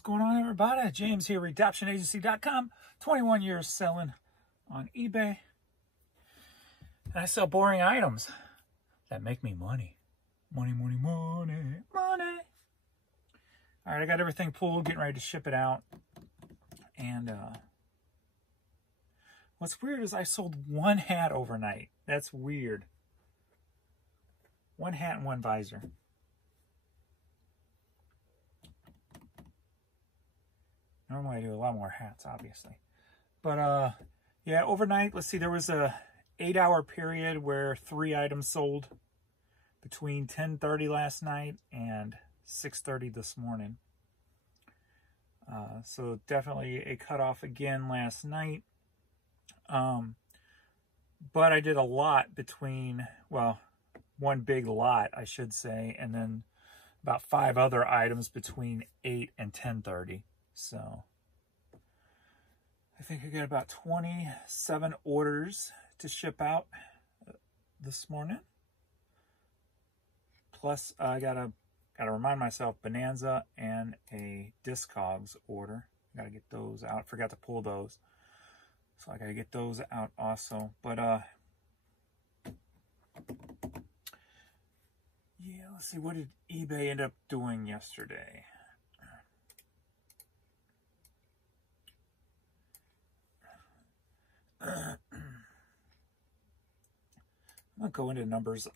What's going on, everybody? James here, redoptionagency.com. 21 years selling on eBay. And I sell boring items that make me money. Money, money, money, money. All right, I got everything pulled, getting ready to ship it out. And what's weird is I sold one hat overnight. That's weird. One hat and one visor. Normally I do a lot more hats, obviously. But yeah, overnight, let's see, there was a 8-hour period where 3 items sold between 10:30 last night and 6:30 this morning. So definitely a cutoff again last night. But I did a lot between, well, one big lot, I should say, and then about 5 other items between 8 and 10:30. So I think I got about 27 orders to ship out this morning. Plus, I gotta remind myself, Bonanza and a Discogs order. Gotta get those out. Forgot to pull those, so I gotta get those out also. But yeah, let's see, what did eBay end up doing yesterday? I'm gonna go into numbers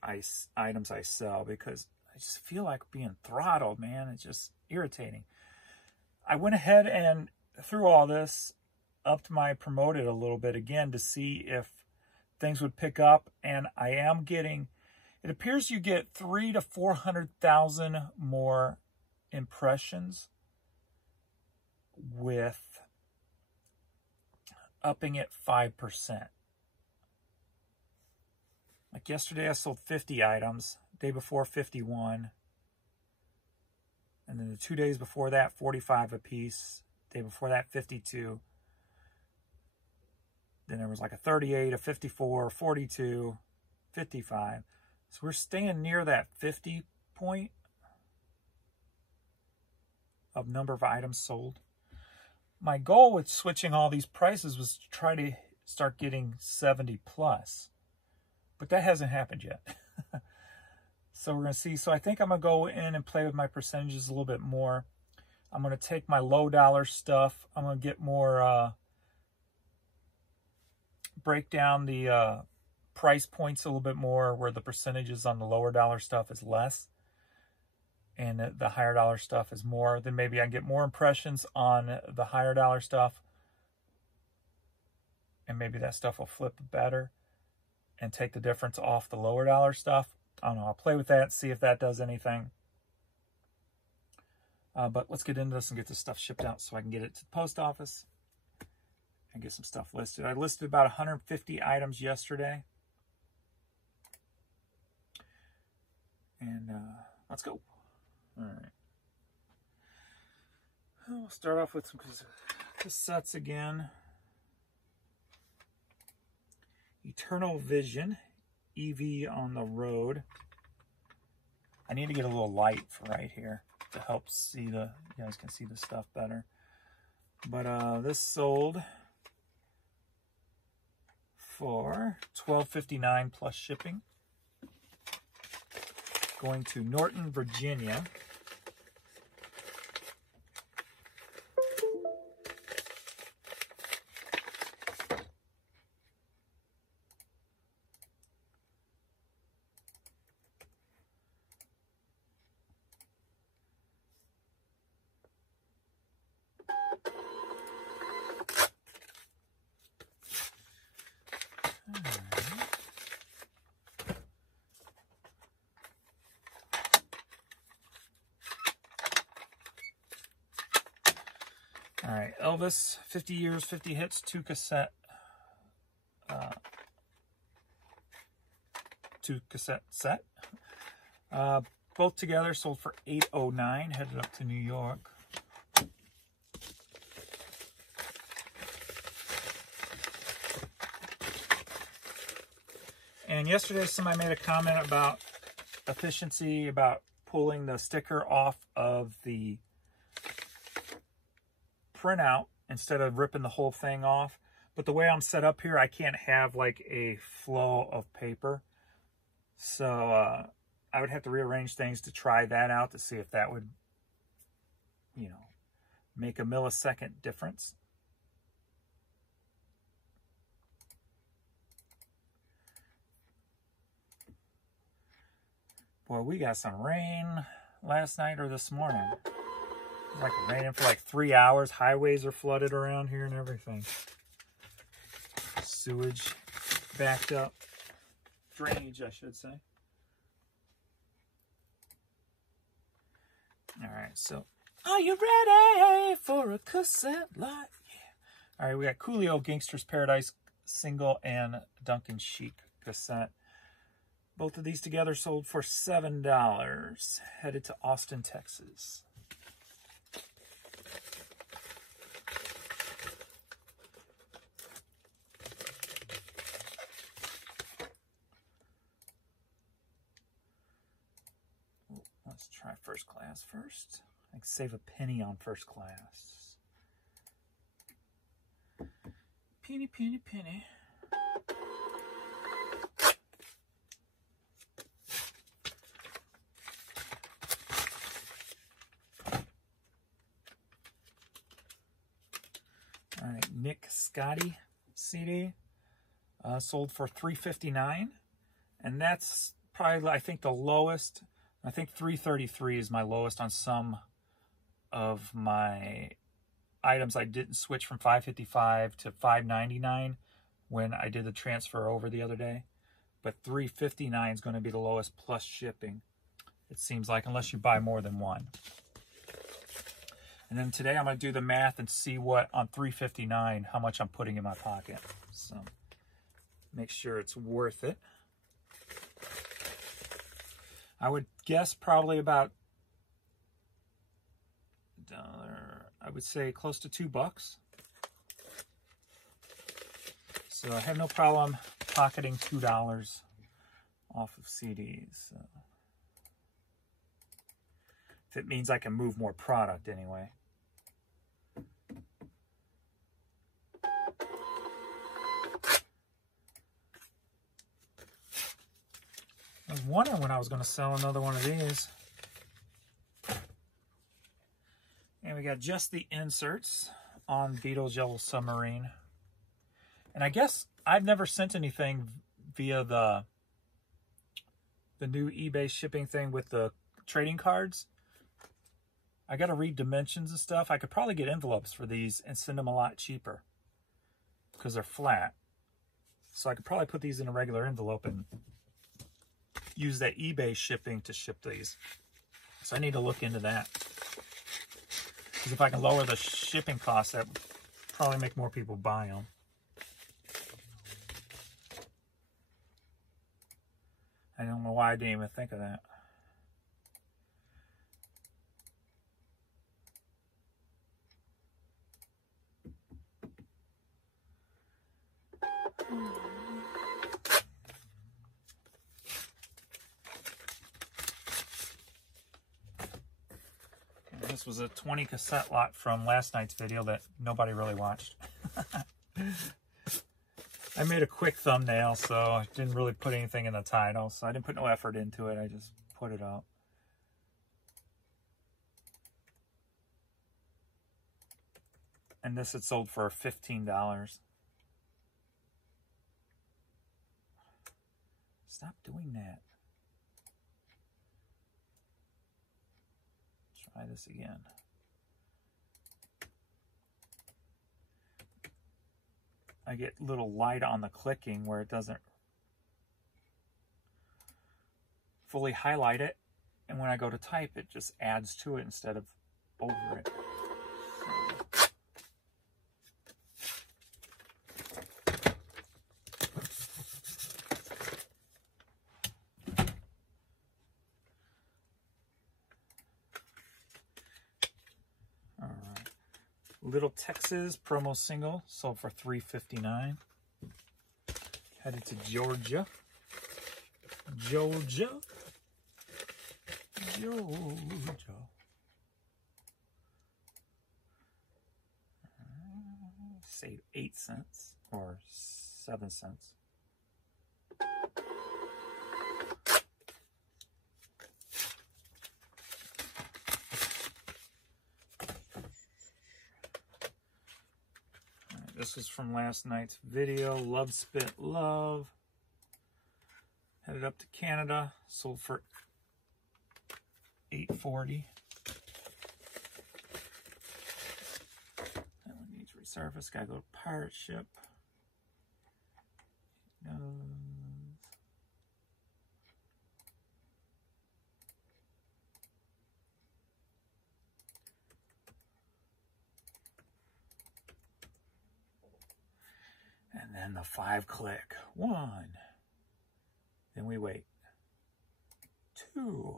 items I sell because I just feel like being throttled, man. It's just irritating. I went ahead and through all this upped my promoted a little bit again to see if things would pick up, and I am getting, it appears you get 300,000 to 400,000 more impressions with upping it 5%. Like yesterday I sold 50 items, day before 51, and then the 2 days before that 45 a piece, day before that 52. Then there was like a 38, a 54, 42, 55. So we're staying near that 50 point of number of items sold. My goal with switching all these prices was to try to start getting 70 plus. But that hasn't happened yet. So we're going to see. So I think I'm going to go in and play with my percentages a little bit more. I'm going to take my low dollar stuff. I'm going to get more, break down the price points a little bit more where the percentages on the lower dollar stuff is less. And the higher dollar stuff is more. Then maybe I can get more impressions on the higher dollar stuff. And maybe that stuff will flip better and take the difference off the lower dollar stuff. I don't know. I'll play with that and see if that does anything. But let's get into this and get this stuff shipped out so I can get it to the post office and get some stuff listed. I listed about 150 items yesterday. And let's go. All right. We'll start off with some cassettes again. Eternal Vision, EV on the Road. I need to get a little light for right here to help see the, you guys can see the stuff better. But this sold for $12.59 plus shipping. Going to Norton, Virginia. All right, Elvis, 50 years, 50 hits, 2 cassette set. Both together sold for $8.09, headed up to New York. And yesterday somebody made a comment about efficiency, about pulling the sticker off of the print out instead of ripping the whole thing off. But the way I'm set up here, I can't have like a flow of paper. So I would have to rearrange things to try that out to see if that would, you know, make a millisecond difference. Boy, we got some rain last night or this morning. It was like raining for like 3 hours. Highways are flooded around here and everything. Sewage backed up. Drainage, I should say. All right, so are you ready for a cassette light? Yeah. All right, we got Coolio Gangster's Paradise single and Duncan Chic cassette. Both of these together sold for $7. Headed to Austin, Texas. Let's try first class first. I can save a penny on first class. Penny, penny, penny. All right, Nick Scotty CD sold for $3.59, and that's probably, I think, the lowest. I think $3.33 is my lowest on some of my items. I didn't switch from $5.55 to $5.99 when I did the transfer over the other day, but $3.59 is going to be the lowest plus shipping, it seems like, unless you buy more than one. And then today I'm going to do the math and see what, on $3.59, how much I'm putting in my pocket. So make sure it's worth it. I would guess probably about I would say close to $2. So I have no problem pocketing $2 off of CDs. So if it means I can move more product anyway. I was wondering when I was going to sell another one of these. And we got just the inserts on Beatles Yellow Submarine. And I guess I've never sent anything via the new eBay shipping thing with the trading cards. I got to read dimensions and stuff. I could probably get envelopes for these and send them a lot cheaper because they're flat. So I could probably put these in a regular envelope and use that eBay shipping to ship these. So I need to look into that. Because if I can lower the shipping costs, that would probably make more people buy them. I don't know why I didn't even think of that. This was a 20 cassette lot from last night's video that nobody really watched. I made a quick thumbnail, so I didn't really put anything in the title, so I didn't put no effort into it. I just put it up. And this had sold for $15. Stop doing that. Try this again. I get little light on the clicking where it doesn't fully highlight it, and when I go to type, it just adds to it instead of over it. Little Texas promo single sold for $3.59. Headed to Georgia. Georgia. save 8 cents or 7 cents. This is from last night's video. Love Spit Love. Headed up to Canada. Sold for $8.40. That one needs resurface. Gotta go to pirate ship. And then the 5-click. 1. Then we wait. 2,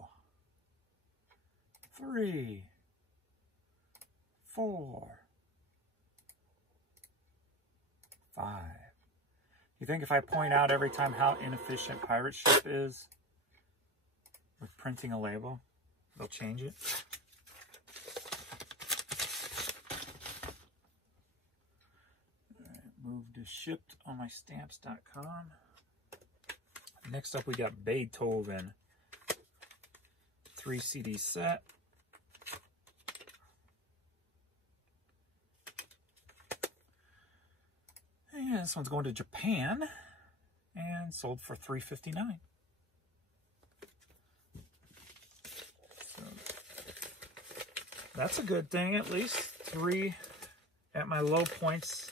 3, 4, 5. You think if I point out every time how inefficient pirate ship is with printing a label, they'll change it? Moved to shipped on my stamps.com. Next up, we got Beethoven 3 CD set. And this one's going to Japan and sold for $3.59. So that's a good thing, at least 3 at my low points.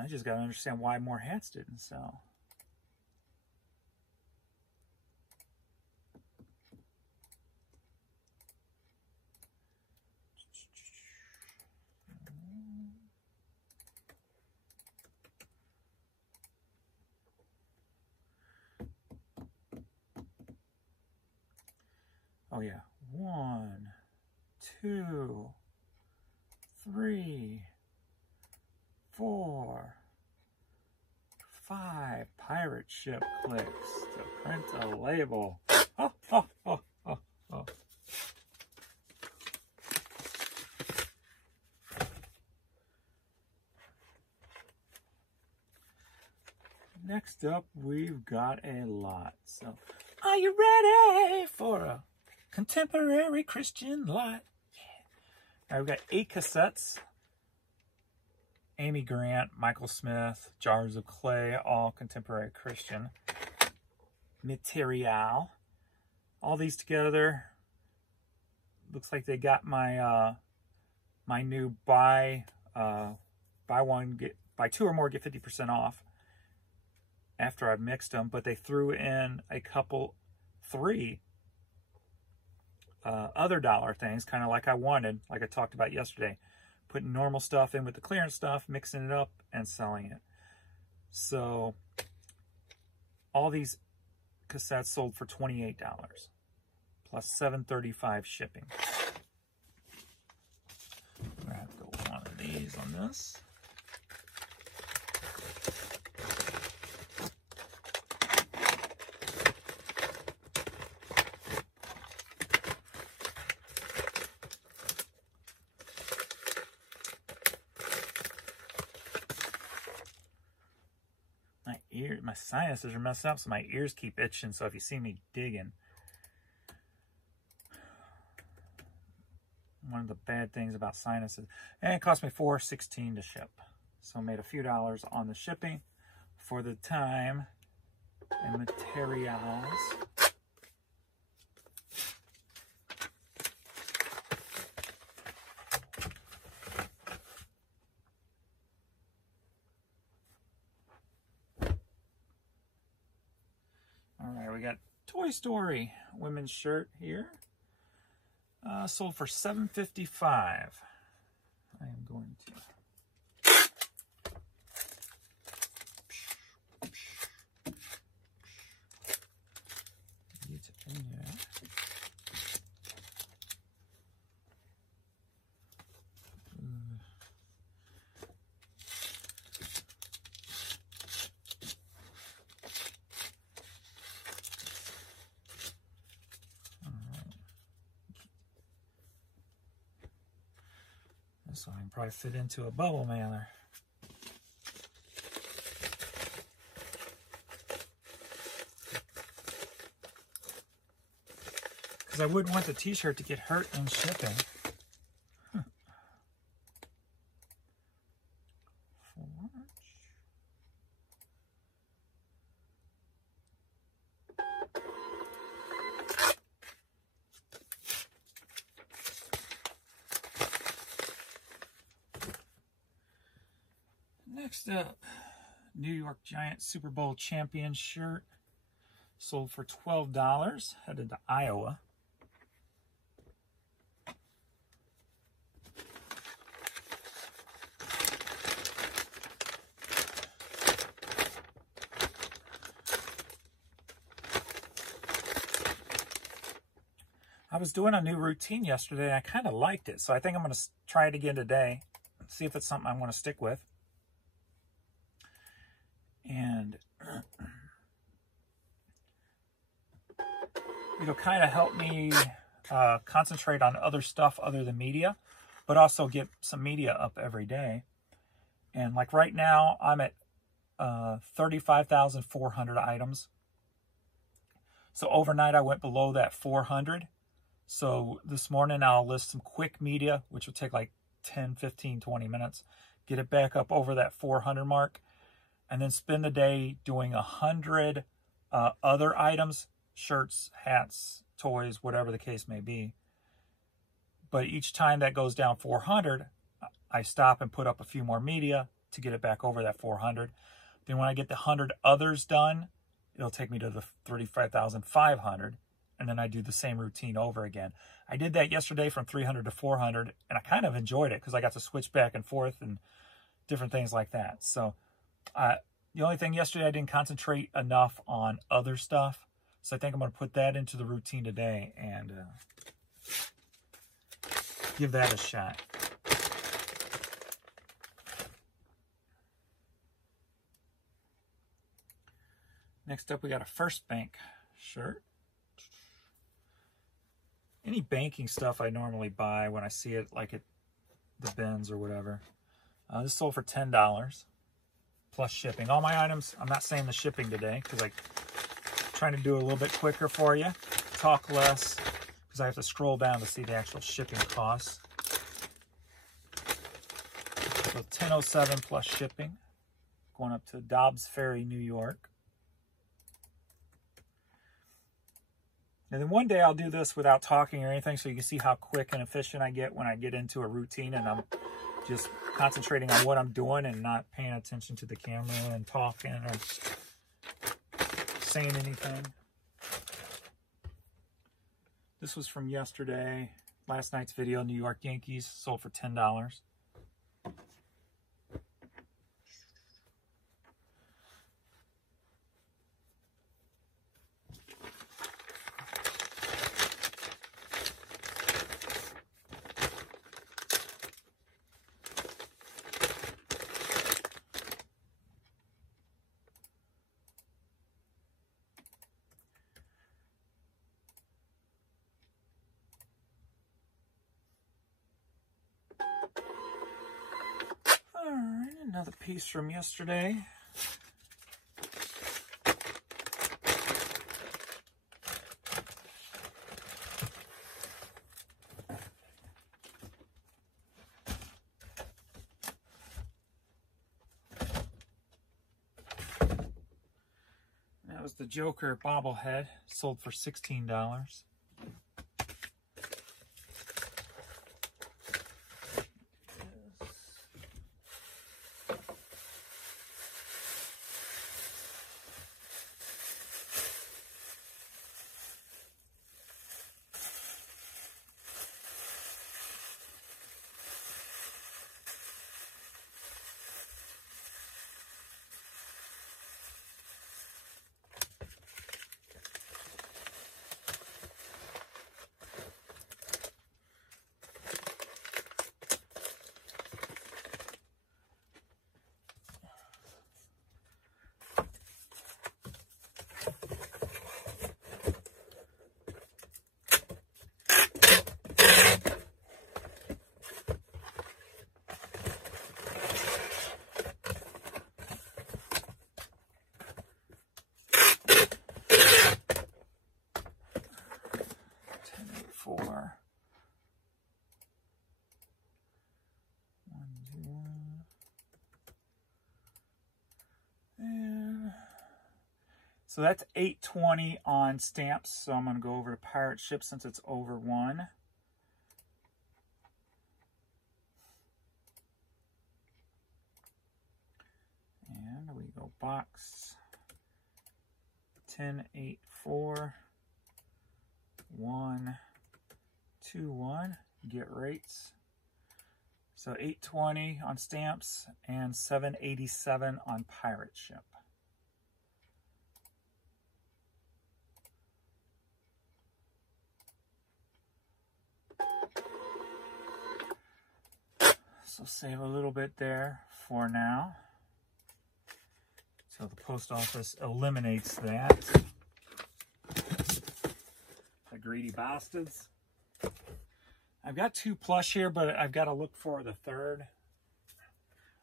I just got to understand why more hats didn't sell. Oh yeah, 1, 2, 3, 4, 5 pirate ship clicks to print a label. Oh, oh, oh, oh, oh. Next up, we've got a lot. So, are you ready for a contemporary Christian lot? Yeah. All right, we've got 8 cassettes. Amy Grant, Michael Smith, Jars of Clay, all contemporary Christian material. All these together, looks like they got my my new buy 2 or more get 50% off after I've mixed them, but they threw in a couple 3 other dollar things, kind of like I wanted, like I talked about yesterday. Putting normal stuff in with the clearance stuff, mixing it up, and selling it. So, all these cassettes sold for $28, plus $7.35 shipping. I'm going to have to go with one of these on this. My sinuses are messed up, so my ears keep itching. So if you see me digging, one of the bad things about sinuses. And it cost me $4.16 to ship, so I made a few dollars on the shipping for the time and materials. We got Toy Story women's shirt here. Sold for $7.55. I am going to get it in there. So I can probably fit into a bubble mailer. Because I wouldn't want the t-shirt to get hurt in shipping. Next up, New York Giants Super Bowl champion shirt. Sold for $12. Headed to Iowa. I was doing a new routine yesterday and I kind of liked it. So I think I'm going to try it again today. See if it's something I want to stick with. And it'll kind of help me concentrate on other stuff other than media, but also get some media up every day. And like right now, I'm at 35,400 items. So overnight, I went below that 400. So this morning, I'll list some quick media, which will take like 10, 15, 20 minutes. Get it back up over that 400 mark. And then spend the day doing 100 other items, shirts, hats, toys, whatever the case may be. But each time that goes down 400, I stop and put up a few more media to get it back over that 400. Then when I get the 100 others done, it'll take me to the 35,500. And then I do the same routine over again. I did that yesterday from 300 to 400, and I kind of enjoyed it because I got to switch back and forth and different things like that. So the only thing yesterday, I didn't concentrate enough on other stuff. So I think I'm going to put that into the routine today and give that a shot. Next up, we got a First Bank shirt. Any banking stuff I normally buy when I see it, like at the bins or whatever. This sold for $10 plus shipping. All my items, I'm not saying the shipping today because I'm trying to do it a little bit quicker for you. Talk less because I have to scroll down to see the actual shipping costs. So $10.07 plus shipping. Going up to Dobbs Ferry, New York. And then one day I'll do this without talking or anything so you can see how quick and efficient I get when I get into a routine and I'm just concentrating on what I'm doing and not paying attention to the camera and talking or saying anything. This was from yesterday, last night's video, New York Yankees, sold for $10. Alright, another piece from yesterday. That was the Joker bobblehead, sold for $16. So that's $8.20 on stamps. So I'm going to go over to pirate ship since it's over 1. And we go box 1084 121. Get rates. So $8.20 on stamps and $7.87 on pirate ship. So save a little bit there for now. So the post office eliminates that. The greedy bastards. I've got 2 plush here, but I've got to look for the 3rd.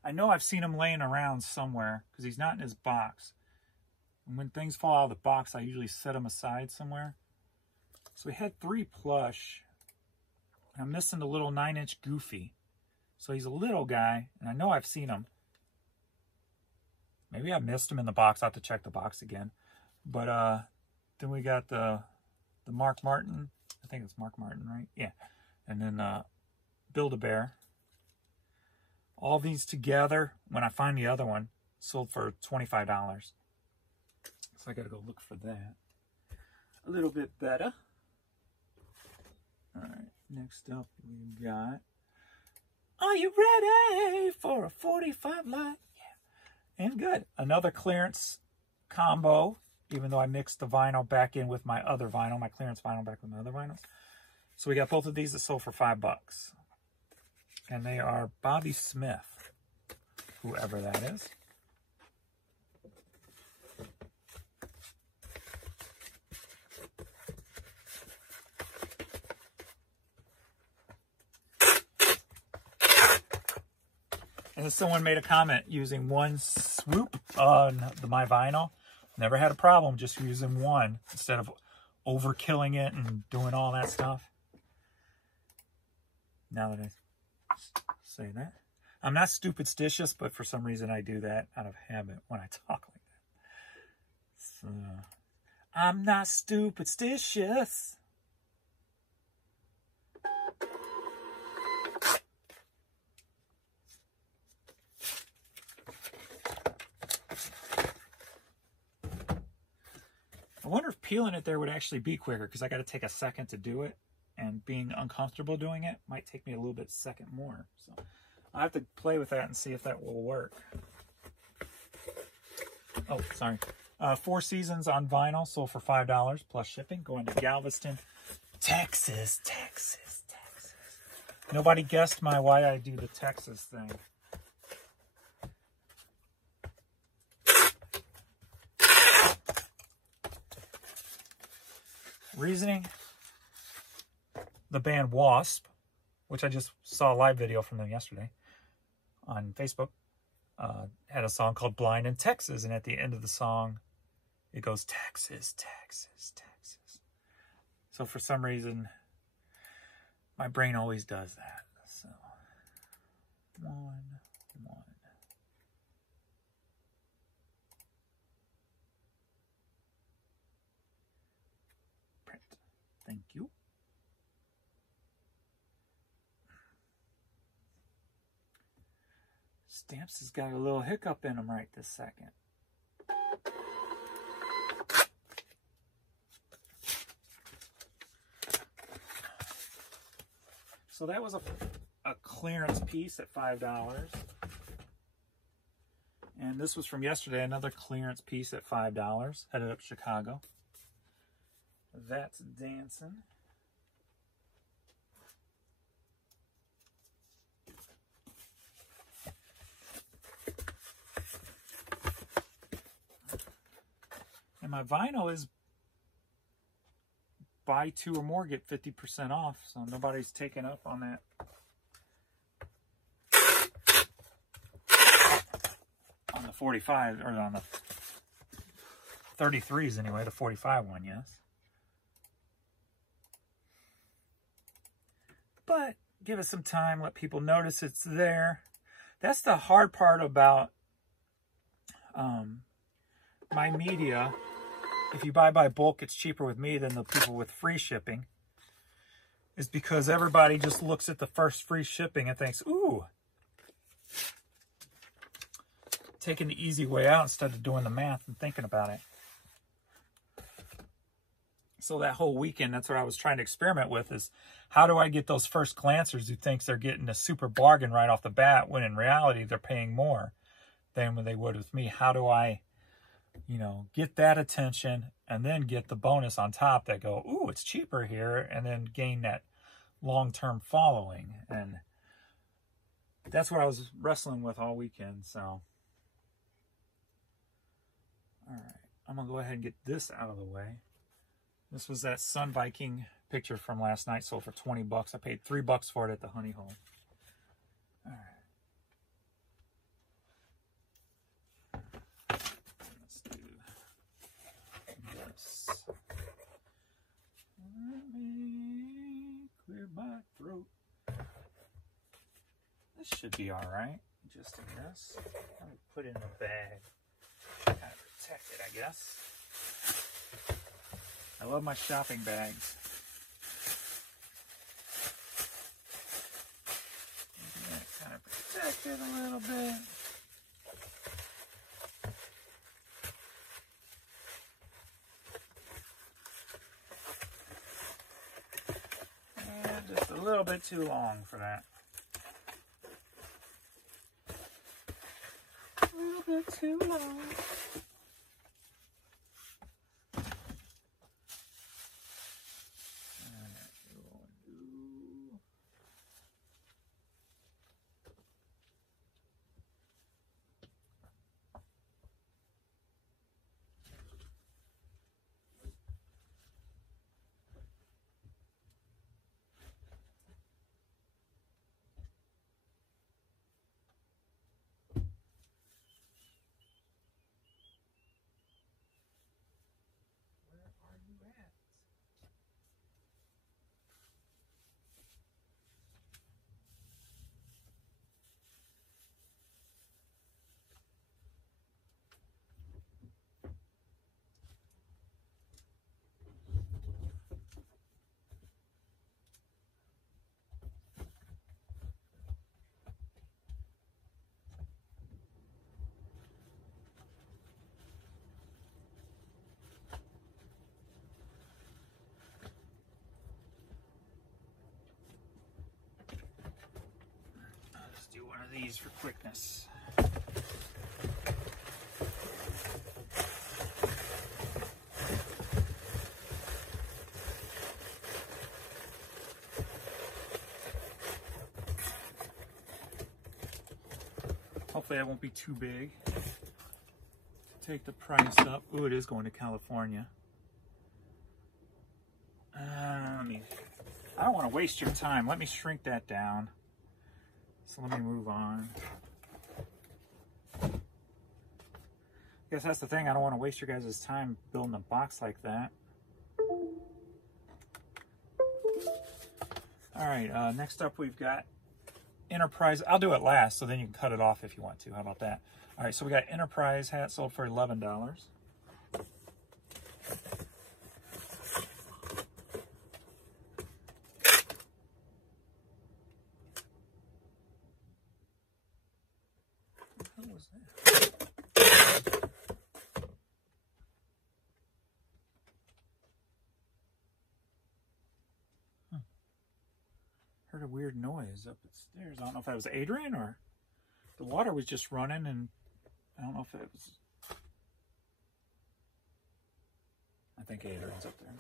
I know I've seen him laying around somewhere because he's not in his box. And when things fall out of the box, I usually set him aside somewhere. So we had 3 plush. I'm missing the little 9-inch Goofy. So he's a little guy, and I know I've seen him. Maybe I missed him in the box. I'll have to check the box again. But then we got the Mark Martin. I think it's Mark Martin, right? Yeah. And then Build-A-Bear. All these together, when I find the other one, sold for $25. So I got to go look for that. A little bit better. All right. Next up, we got... Are you ready for a 45 line? Yeah. And good. Another clearance combo, even though I mixed the vinyl back in with my other vinyl, my clearance vinyl back with my other vinyls. So we got both of these that sold for $5. And they are Bobby Smith, whoever that is. And someone made a comment using 1 swoop on my vinyl. Never had a problem just using 1 instead of overkilling it and doing all that stuff. Now that I say that. I'm not superstitious, but for some reason I do that out of habit when I talk like that. So, I'm not superstitious. I wonder if peeling it there would actually be quicker because I got to take a second to do it, and being uncomfortable doing it might take me a little bit second more. So I'll have to play with that and see if that will work. Oh, sorry. 4 Seasons on vinyl sold for $5 plus shipping. Going to Galveston, Texas. Nobody guessed why I do the Texas thing. Reasoning, the band Wasp, which I just saw a live video from them yesterday on Facebook, had a song called Blind in Texas, and at the end of the song, it goes, Texas, Texas, Texas. So for some reason, my brain always does that. So, 1, 1. Thank you. Stamps has got a little hiccup in them right this second. So that was a clearance piece at $5. And this was from yesterday, another clearance piece at $5, headed up Chicago. That's dancing. And my vinyl is buy 2 or more, get 50% off. So nobody's taken up on that. On the 45, or on the 33s anyway, the 45 one, yes. But give it some time, let people notice it's there. That's the hard part about my media if you buy by bulk, it's cheaper with me than the people with free shipping, is because everybody just looks at the first free shipping and thinks, ooh, taking the easy way out instead of doing the math and thinking about it. So that whole weekend, that's what I was trying to experiment with, is how do I get those first glancers who thinks they're getting a super bargain right off the bat, when in reality they're paying more than when they would with me? How do I, you know, get that attention and then get the bonus on top that go, ooh, it's cheaper here, and then gain that long-term following? And that's what I was wrestling with all weekend. So, all right, I'm gonna go ahead and get this out of the way. This was that Sun Viking picture from last night, sold for 20 bucks. I paid $3 for it at the Honey Hole. All right. Let's do this. Let me clear my throat. This should be all right. Just in this. Let me put it in a bag. Kind of protect it, I guess. I love my shopping bags. Kind of protect it a little bit. And just a little bit too long for that. A little bit too long. One of these for quickness. Hopefully that won't be too big to take the price up. Ooh, it is going to California. I don't want to waste your time. Let me shrink that down. So let me move on. I guess that's the thing. I don't want to waste your guys' time building a box like that. All right, next up we've got Enterprise. I'll do it last, so then you can cut it off if you want to. How about that? All right, so we got Enterprise hat sold for $11. What was that? Heard a weird noise up the stairs. I don't know if that was Adrian or the water was just running, and I don't know if it was. I think Adrian's up there.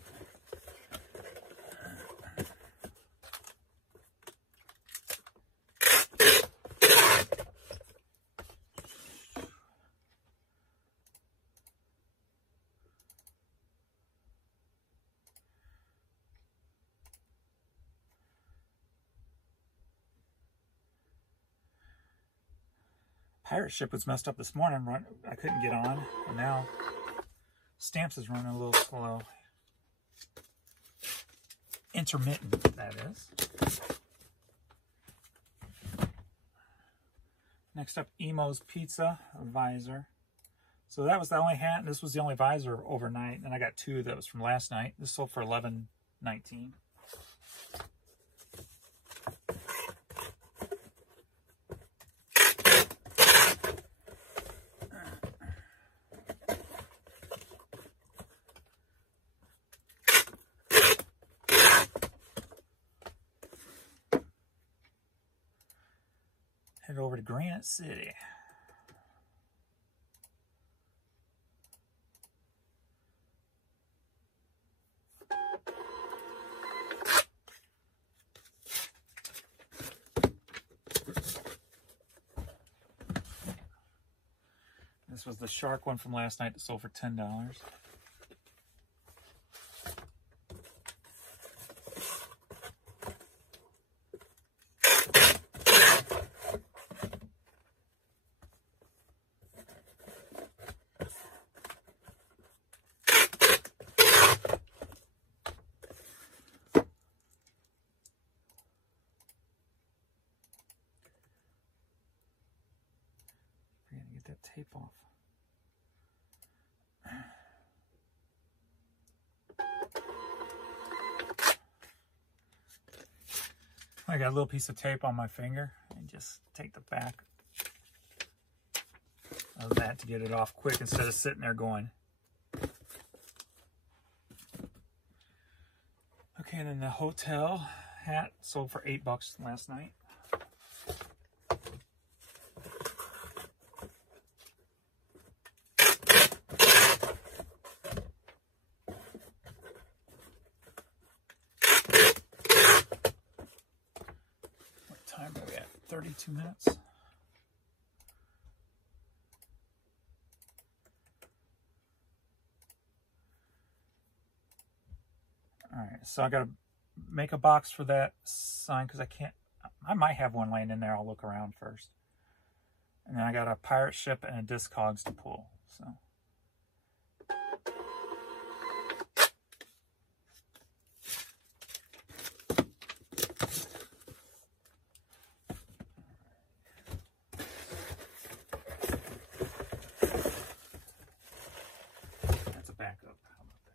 Pirate ship was messed up this morning. I couldn't get on, and now Stamps is running a little slow. Intermittent, that is. Next up, Emo's Pizza, a visor. So that was the only hat, and this was the only visor overnight. And I got two that was from last night. This sold for $11.19. Head over to Granite City. This was the shark one from last night that sold for $10. Get that tape off. I got a little piece of tape on my finger and just take the back of that to get it off quick instead of sitting there going. Okay, and then the hotel hat sold for $8 last night. What time are we at? 32 minutes. All right, so I got to make a box for that sign because I might have one laying in there. I'll look around first. And then I got a pirate ship and a Discogs to pull. So. That's a backup. How about that?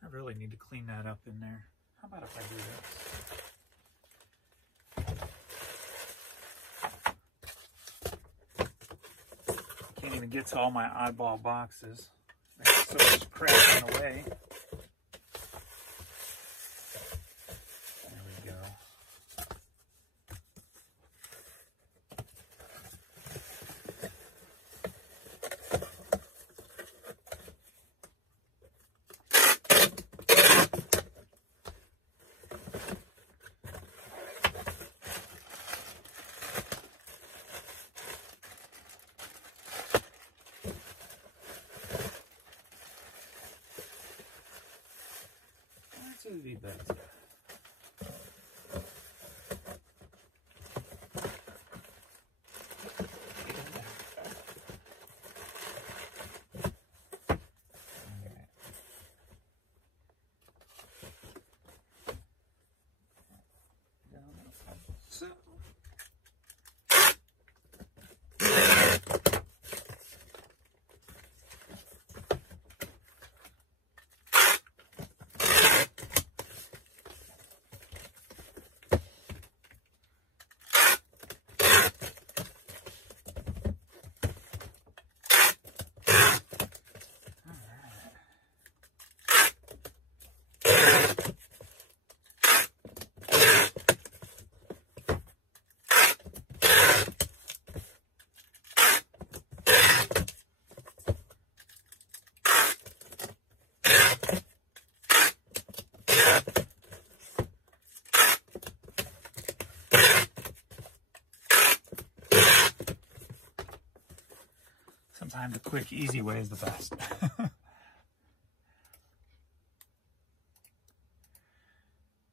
I really need to clean that up in there. How about if I do this? Can't even get to all my oddball boxes. There's so much crap in the way. There we go. Would be better. So. Sometimes the quick, easy way is the best.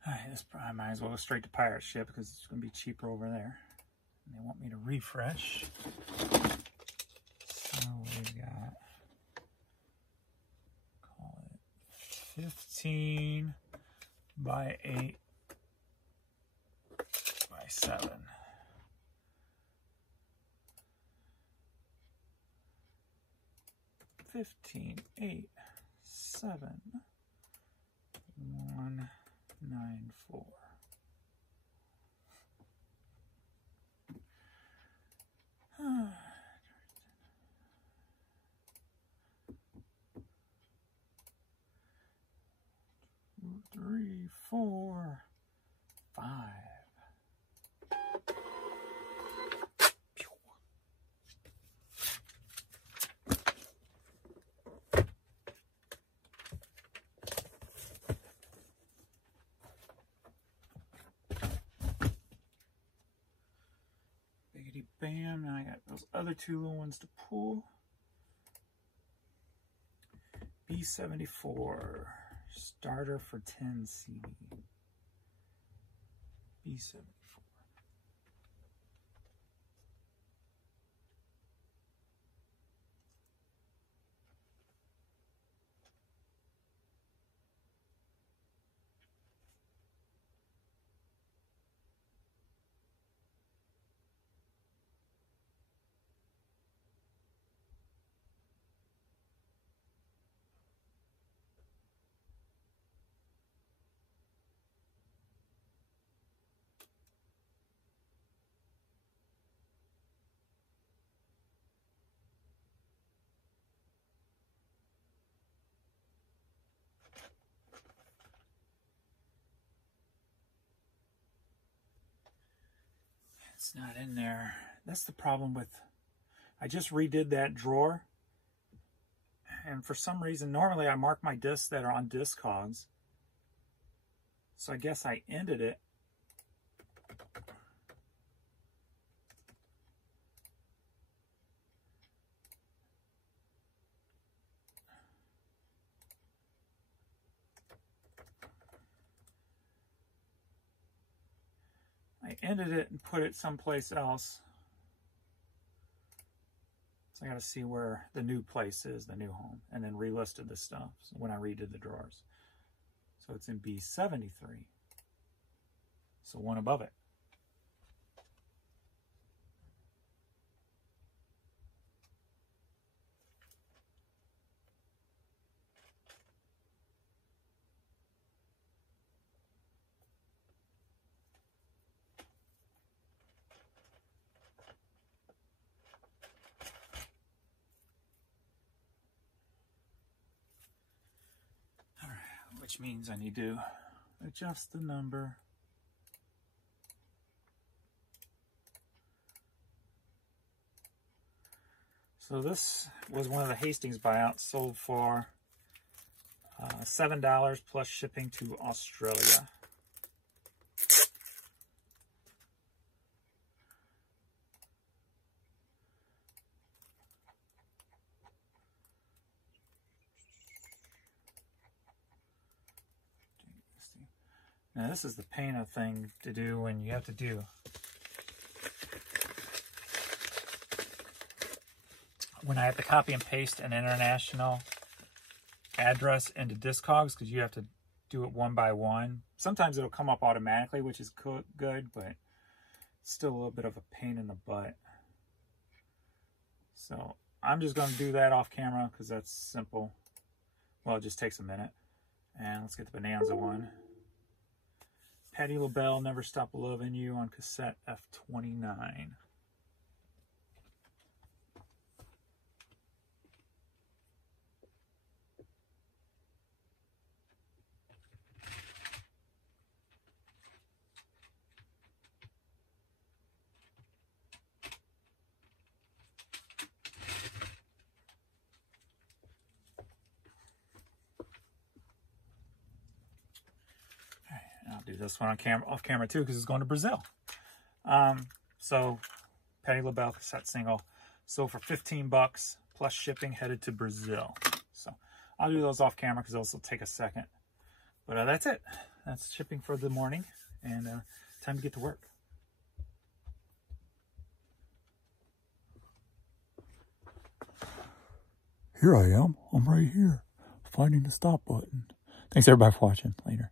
Alright, this I might as well go straight to Pirate Ship because it's going to be cheaper over there. And they want me to refresh. So we got, call it 15 by 8 by 7. 15, 8, 7, 1, 9, 4. Two, 3, 4, 5. Bam, now I got those other two little ones to pull. B74, starter for 10 CD. B74. It's not in there. That's the problem with, I just redid that drawer. And for some reason, normally I mark my discs that are on Discogs. So I guess I ended it. I ended it and put it someplace else. So I got to see where the new place is, the new home, and then relisted the stuff when I redid the drawers. So it's in B73. So one above it. Which means I need to adjust the number. So this was one of the Hastings buyouts, sold for $7 plus shipping to Australia. Now this is the pain of thing to do when you have to do. When I have to copy and paste an international address into Discogs, because you have to do it one by one. Sometimes it'll come up automatically, which is good, but it's still a little bit of a pain in the butt. So I'm just going to do that off camera because that's simple. Well, it just takes a minute. And let's get the Bonanza one. Patti LaBelle, Never Stop Loving You on cassette F29. I'll do this one on camera, off camera too, because it's going to Brazil. So Patti LaBelle cassette single, sold for $15. plus shipping headed to Brazil. So I'll do those off camera because those will take a second. But that's it. That's shipping for the morning, and time to get to work. Here I am. I'm right here, finding the stop button. Thanks everybody for watching. Later.